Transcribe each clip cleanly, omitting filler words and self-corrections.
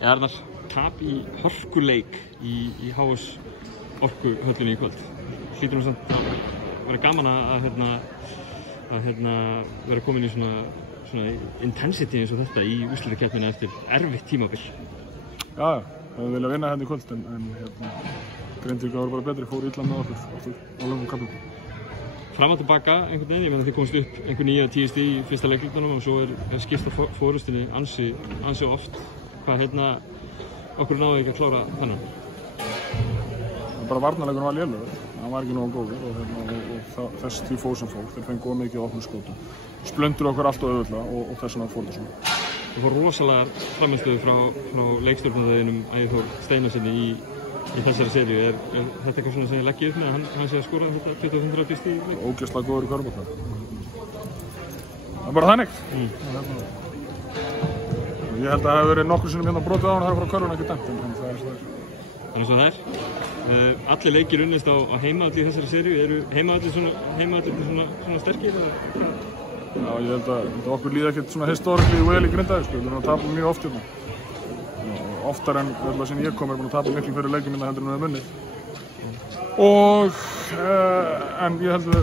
Arnar, tap í hörkuleik í HS Orkuhöllinni í kvöld. Hlýtur nú samt að vera gaman að vera komin í svona intensity eins og þetta í úrslitakeppnina eftir erfitt tímabil. Já, við vilja vinna hérna í kvöld en Grindvík voru bara betri, fóru illa með okkur á löngum kaflum. Fram og tilbaka einhvern veginn, ég meina þið komist upp einhver 9-10 stig í fyrsta leiklutanum og svo skipt á fórustinni ansi oft. Hvað okkur náðu ekki að klára þennan? Bara varnarleikurinn var lélegur, hann var ekki nógu góður og þess því fór sem fór, þeir fengu of mikið opnum skotum. Splöndur okkur allt og auðvitað og þess vegna fór það svona. Það fór rosalega frammistöðu frá leikstjórnarþeginum Ægir Steinarsinni í þessari seríu. Er þetta eitthvað svona sem ég leggja upp með að hann sé að skora þetta 25-30 stig í leik? Ógeðslega góður í körfubolta. Það er bara þannig. Ég held að það hefur verið nokkru sinnum hérna brotið á hann og það er frá körfuna ekki dæmt, en það er svo það er. Þannig svo það er. Allir leikir unnist á heimavelli í þessari seríu. Eru heimavellir svona sterkir? Já, ég held að okkur líði ekkert svona historically vel í Grindavík, við erum að tapa mjög oft hérna. Oftar en alltaf sem ég kom búin að tapa miklu fyrir leikinn minna heldur en við höfum unnið. En ég held við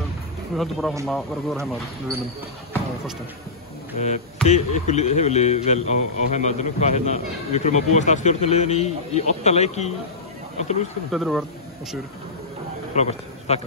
höldum bara áfram að vera góður heimavellir, við vinnum á föstudaginn. Ykkur hefur liðið vel á heimavellinu. Við þurfum að búast af stjórnuliðinu í 8 leik í afturúrslitunum. Betri vörn og sigur. Frábært, takk.